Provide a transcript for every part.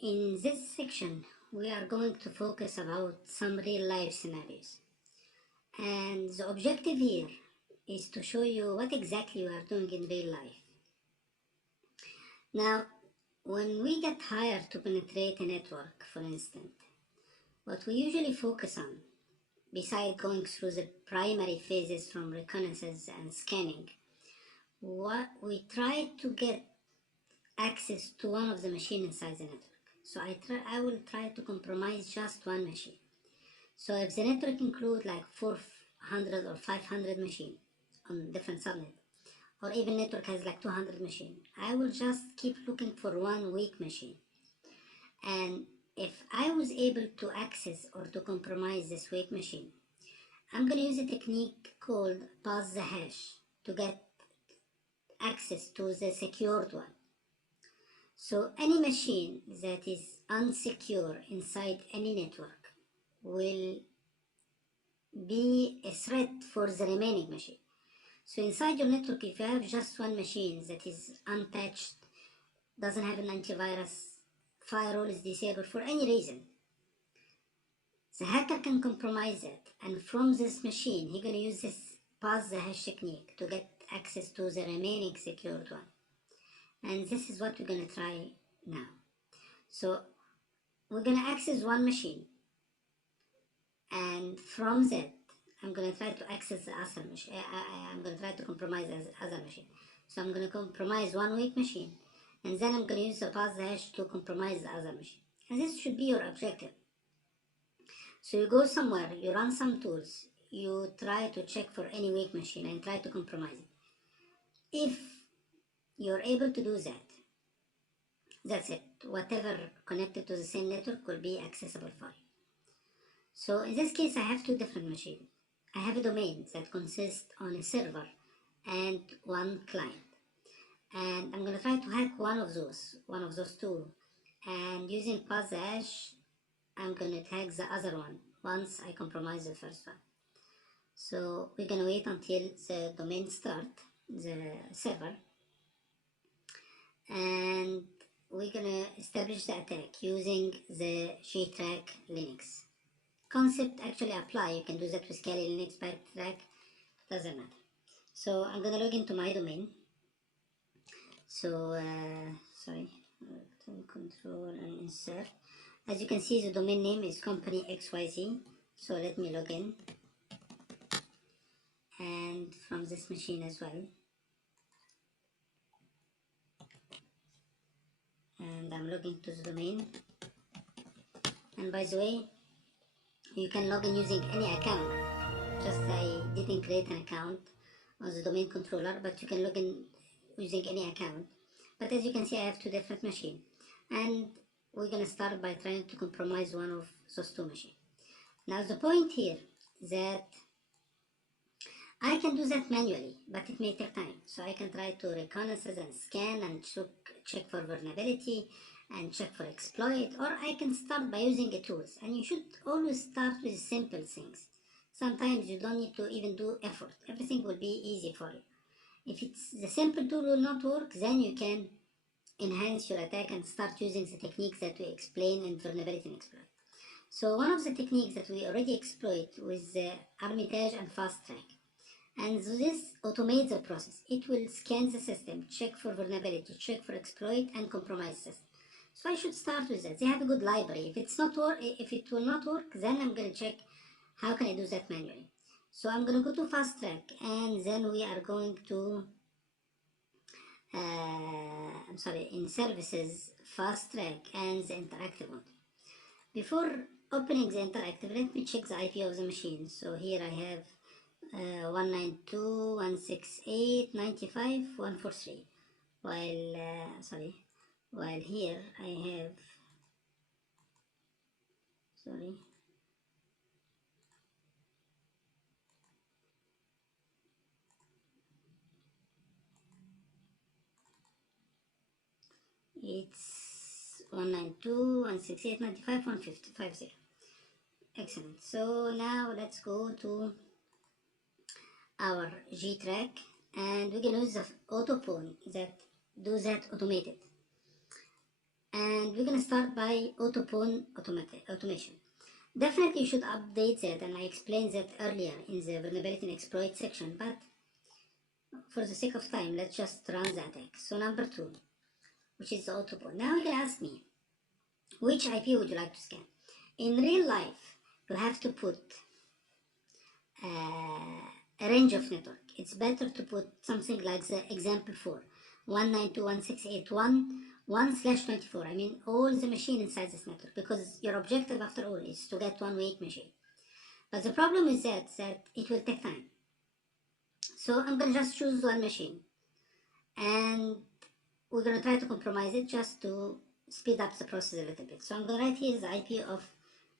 In this section, we are going to focus about some real life scenarios. And the objective here is to show you what exactly we are doing in real life. Now, when we get hired to penetrate a network, for instance, what we usually focus on, besides going through the primary phases from reconnaissance and scanning, what we try to get access to one of the machines inside the network. So I will try to compromise just one machine. So if the network include like 400 or 500 machine on different subnet, or even network has like 200 machine, I will just keep looking for one weak machine. And if I was able to access or to compromise this weak machine, I'm going to use a technique called pass the hash to get access to the secured one. So any machine that is unsecure inside any network will be a threat for the remaining machine. So inside your network, if you have just one machine that is unpatched, doesn't have an antivirus, firewall is disabled for any reason, the hacker can compromise it, and from this machine, he's going to use this pass the hash technique to get access to the remaining secured one. And this is what we're going to try now. So we're going to access one machine, and from that, I'm going to try to access the other machine. I'm going to try to compromise the other machine. So I'm going to compromise one weak machine, and then I'm going to use the pass hash to compromise the other machine. And this should be your objective. So you go somewhere, you run some tools, you try to check for any weak machine and try to compromise it. If you're able to do that, that's it. Whatever connected to the same network will be accessible for you. So in this case, I have two different machines. I have a domain that consists on a server and one client. And I'm going to try to hack one of those two. And using pass hash, I'm going to hack the other one once I compromise the first one. So we're going to wait until the domain start, the server. And we're going to establish the attack using the GTrack Linux. Concept actually apply. You can do that with Kali Linux, Backtrack, doesn't matter. So I'm gonna log into my domain. So control and insert. As you can see, the domain name is company XYZ. So let me log in, and from this machine as well. And I'm logging to the domain. And by the way, you can log in using any account. Just I didn't create an account on the domain controller, but you can log in using any account. But as you can see, I have two different machines, and we're gonna start by trying to compromise one of those two machines. Now the point here is that I can do that manually, but it may take time. So I can try to reconnaissance and scan and check for vulnerability and check for exploit, or I can start by using a tools. And you should always start with simple things. Sometimes you don't need to even do effort. Everything will be easy for you. If it's the simple tool will not work, then you can enhance your attack and start using the techniques that we explain in vulnerability and exploit. So one of the techniques that we already exploit was the Armitage and Fast Track. And this automates the process. It will scan the system, check for vulnerability, check for exploit, and compromise system. So I should start with that. They have a good library. If it will not work, then I'm going to check how can I do that manually. So I'm going to go to Fast Track, and then we are going to in services, Fast Track, and the interactive one. Before opening the interactive, let me check the IP of the machine. So here I have 192.168.95.143, while here I have it's 192.168.95.150. Excellent. So now let's go to our GTrack, and we can use the autophone that do that automated. And we're gonna start by autopwn automation. Definitely you should update that, and I explained that earlier in the vulnerability and exploit section, but for the sake of time, let's just run the attack. So number 2, which is the autopwn. Now you're gonna ask me, which IP would you like to scan? In real life, you have to put a range of network. It's better to put something like the example 4, 192.168.1/24. I mean all the machine inside this network, because your objective after all is to get one weak machine. But the problem is that it will take time. So I'm gonna just choose one machine, and we're gonna try to compromise it just to speed up the process a little bit. So I'm gonna write here the IP of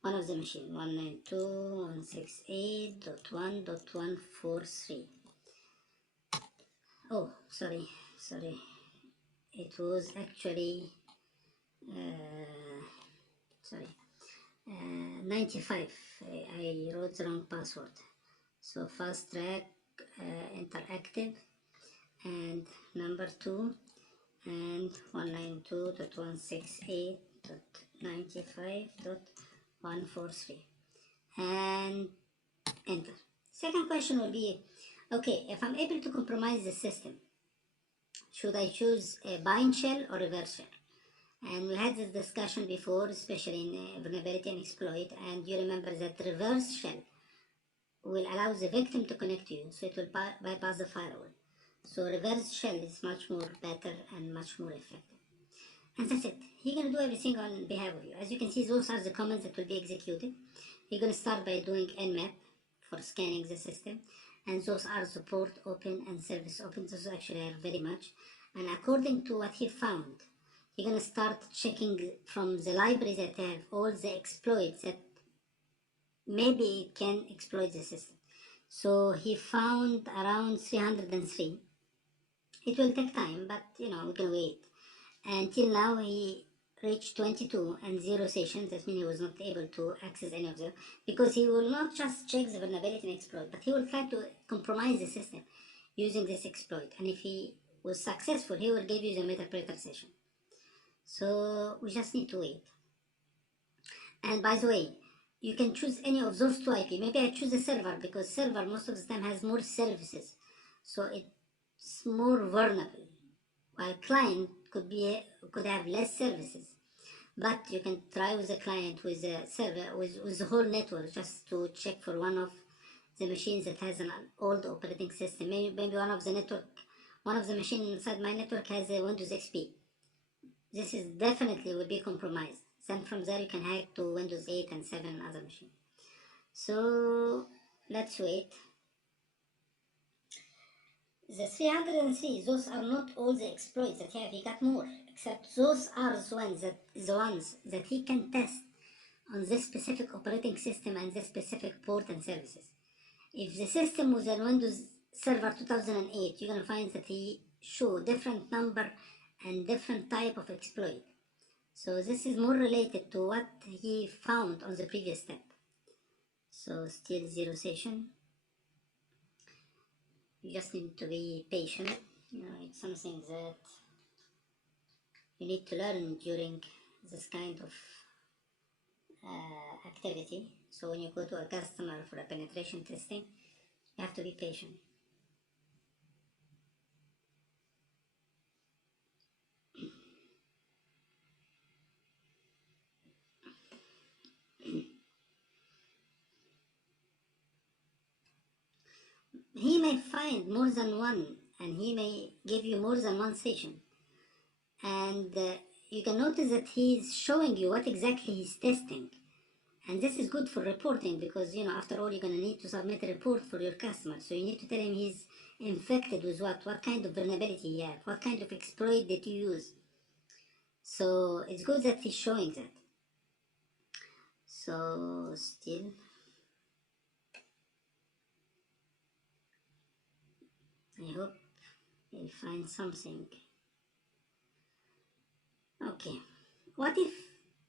one of the machine, 192.168.1.143. Oh, sorry, it was actually 95. I wrote the wrong password. So fast track interactive and number 2 and 192.168.95.143 and enter. Second question will be, okay, if I'm able to compromise the system, should I choose a bind shell or reverse shell? And we had this discussion before, especially in vulnerability and exploit, and you remember that reverse shell will allow the victim to connect to you, so it will bypass the firewall. So reverse shell is much more better and much more effective. And that's it. He's gonna do everything on behalf of you. As you can see, those are the commands that will be executed. You're gonna start by doing nmap for scanning the system, and those are the port open and service open. Those actually are very much. And according to what he found, you're gonna start checking from the library that have all the exploits that maybe can exploit the system. So he found around 303. It will take time, but we're gonna wait. Until now he reached 22 and 0 sessions. That means he was not able to access any of them, because he will not just check the vulnerability and exploit, but he will try to compromise the system using this exploit. And if he was successful, he will give you the Metapredator session. So we just need to wait. And by the way, you can choose any of those 2 IP. Maybe I choose the server, because server most of the time has more services, so it's more vulnerable, while client could have less services. But you can try with the client, with the server, with the whole network, just to check for one of the machines that has an old operating system. Maybe one of the machines inside my network has a Windows XP. This is definitely will be compromised. Then from there you can hack to Windows 8 and 7 other machines. So let's wait. The 303, those are not all the exploits that he got more, except those are the ones that he can test on this specific operating system and this specific port and services. If the system was on Windows Server 2008, you're gonna find that he show different number and different type of exploit. So this is more related to what he found on the previous step. So still 0 session. You just need to be patient. It's something that you need to learn during this kind of activity. So when you go to a customer for a penetration testing, you have to be patient. He may find more than one, and he may give you more than one session. And you can notice that he's showing you what exactly he's testing. And this is good for reporting, because after all, you're gonna need to submit a report for your customer. So you need to tell him he's infected with what kind of vulnerability he had, what kind of exploit did you use. So it's good that he's showing that. So still, I hope he'll find something. Okay, what if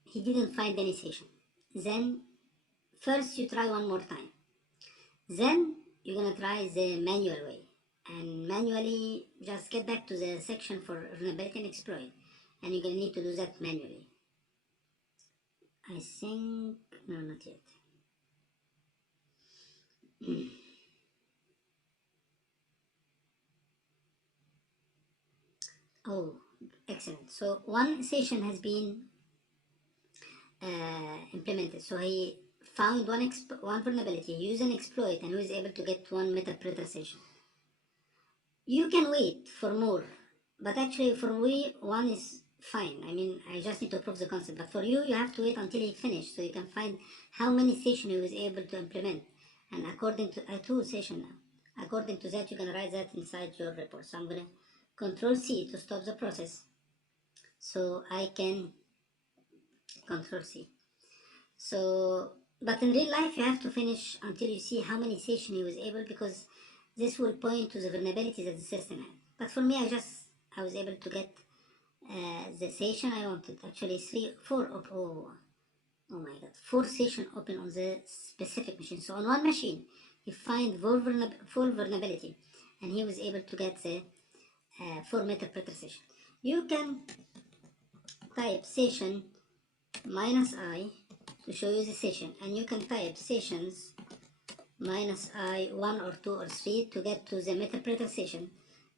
he didn't find any session? Then first you try one more time. Then you're gonna try the manual way, and manually just get back to the section for vulnerability and exploit. and you're gonna need to do that manually. I think, no, not yet. Oh, excellent. So one session has been implemented. So he found one vulnerability, he used an exploit, and he was able to get one MetaPredator session. You can wait for more, but actually for me, one is fine. I mean, I just need to prove the concept. But for you, you have to wait until he finished, so you can find how many sessions he was able to implement. And according to 2 sessions now, according to that, you can write that inside your report. So I'm gonna Control C to stop the process, so I can Control C. So, but in real life, you have to finish until you see how many sessions he was able, because this will point to the vulnerabilities that the system had. But for me, I was able to get the session I wanted. Actually, 4 sessions open on the specific machine. So on one machine, he find full vulnerability, and he was able to get the 4 MetaPredator session. You can type session -I to show you the session, and you can type sessions -I 1 or 2 or 3 to get to the MetaPredator session,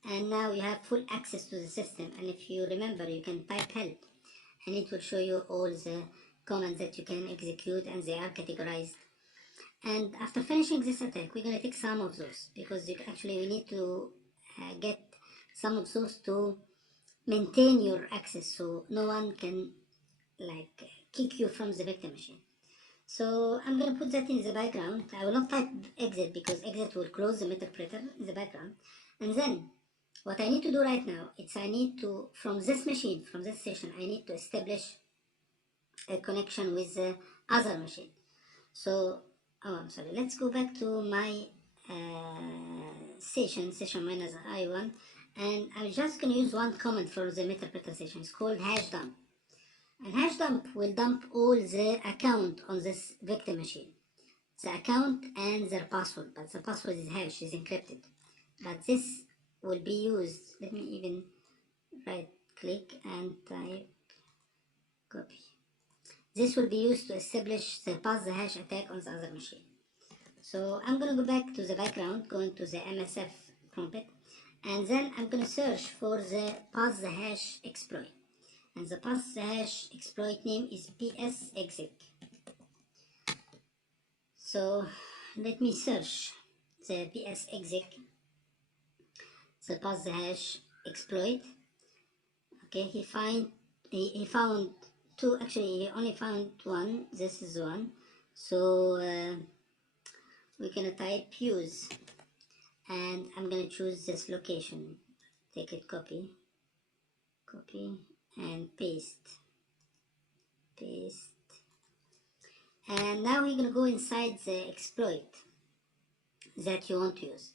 and now you have full access to the system. And if you remember, you can type help, and it will show you all the commands that you can execute, and they are categorized. And after finishing this attack, we're going to take some of those, because we need to get some of those to maintain your access, so no one can like kick you from the victim machine. So I'm going to put that in the background. I will not type exit, because exit will close the MetaPredator in the background. And then what I need to do right now is I need to, from this machine, from this session, I need to establish a connection with the other machine. So, oh, I'm sorry, let's go back to my session -I1, and I'm just going to use one command for the MetaPredator session. It's called #dump. And #dump will dump all the account on this victim machine, the account and their password, but the password is hash, is encrypted. But this will be used, let me even right click and type copy. This will be used to establish the pass the hash attack on the other machine. So I'm going to go back to the background, going to the MSF prompt, and then I'm going to search for the pass the hash exploit. And the pass the hash exploit name is psexec. So let me search the psexec, the pass the hash exploit. Okay, he found 2. Actually, he only found 1. This is 1. So we're gonna type use, and I'm gonna choose this location. Take it, copy, and paste. And now we're gonna go inside the exploit that you want to use.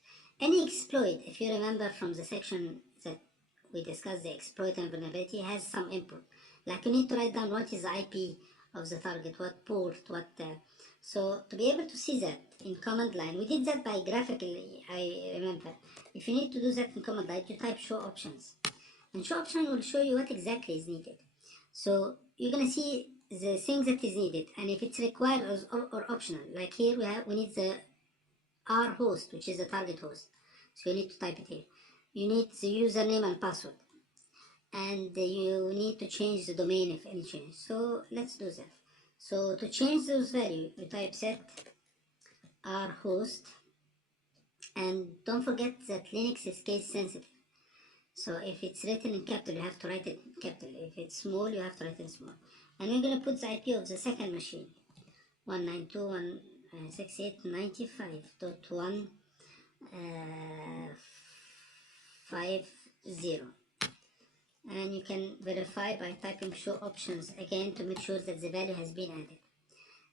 Any exploit, if you remember from the section that we discussed, the exploit and vulnerability has some input. Like you need to write down what is the IP of the target, what port, so to be able to see that in command line, we did that by graphically, I remember. If you need to do that in command line, you type show options. And show option will show you what exactly is needed. So you're gonna see the thing that is needed, and if it's required or optional. Like here we need the R host, which is the target host. So you need to type it here. You need the username and password, and you need to change the domain if any change. So let's do that. So to change those values, you type set R host, and don't forget that Linux is case sensitive. So if it's written in capital, you have to write it in capital. If it's small, you have to write it small. And we're going to put the IP of the second machine, 192.168.95.50. And you can verify by typing show options again to make sure that the value has been added.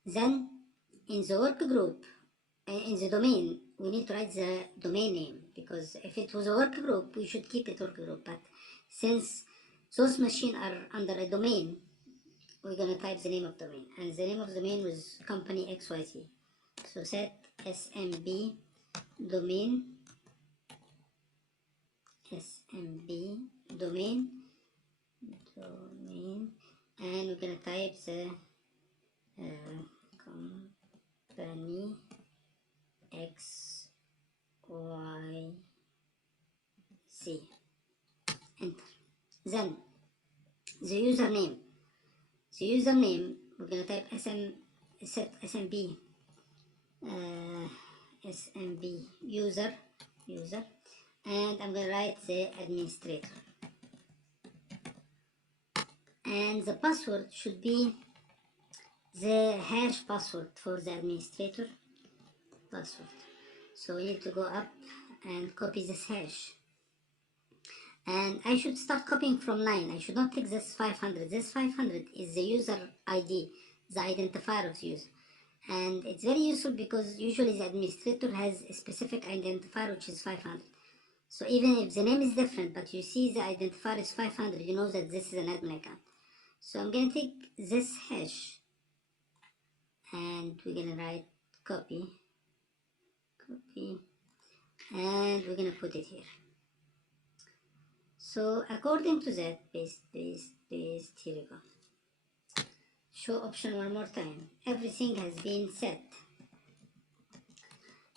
Then in the work group, in the domain, we need to write the domain name, because if it was a work group, we should keep it work group. But since those machines are under a domain, we're going to type the name of domain, and the name of the domain was company XYZ. So set SMB domain, domain, and we're gonna type the company X Y Z. Enter. Then the username. We're gonna type set SMB SMB user, and I'm gonna write the administrator. And the password should be the hash password for the administrator password. So we need to go up and copy this hash. And I should start copying from 9. I should not take this 500. This 500 is the user ID, the identifier of the user. And it's very useful because usually the administrator has a specific identifier which is 500. So even if the name is different, but you see the identifier is 500, you know that this is an admin account. So I'm going to take this hash and we're going to write copy, and we're going to put it here. So according to that, paste, here we go. Show option one more time. Everything has been set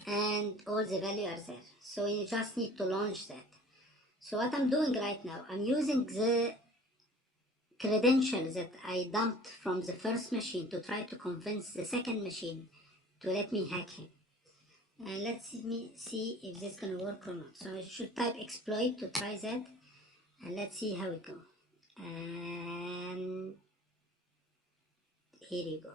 and all the values are there. So you just need to launch that. So what I'm doing right now, I'm using the credentials that I dumped from the first machine to try to convince the second machine to let me hack him. And let's see if this is gonna work or not. So I should type exploit to try that, and let's see how it goes. And here you go.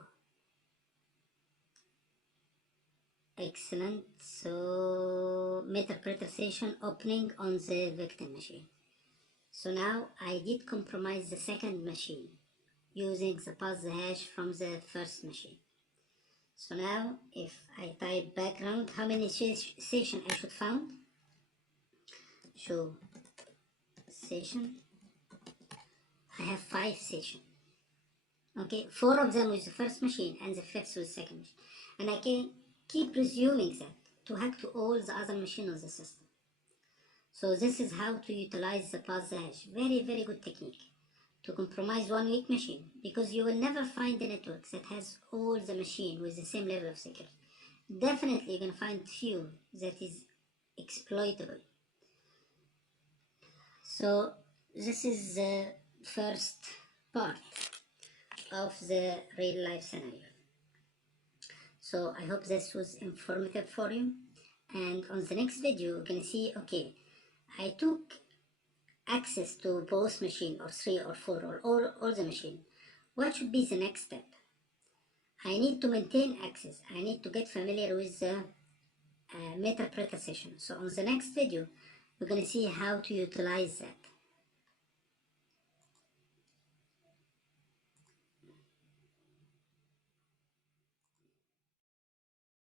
Excellent. So MetaPrinter session opening on the victim machine. So now I did compromise the second machine using the pass the hash from the first machine. So now if I type background, how many sessions I should found? Show session. I have 5 sessions. Okay, 4 of them with the first machine and the 5th with the second machine. And I can keep resuming that to hack to all the other machines of the system. So this is how to utilize the pass the hash. Very, very good technique to compromise one weak machine, because you will never find a network that has all the machine with the same level of security. Definitely you can find few that is exploitable. So this is the first part of the real life scenario. So I hope this was informative for you, and on the next video we're gonna see, okay, I took access to both machine or 3 or 4 or all the machine. What should be the next step? I need to maintain access. I need to get familiar with the MetaPrinter session. So on the next video we're gonna see how to utilize that.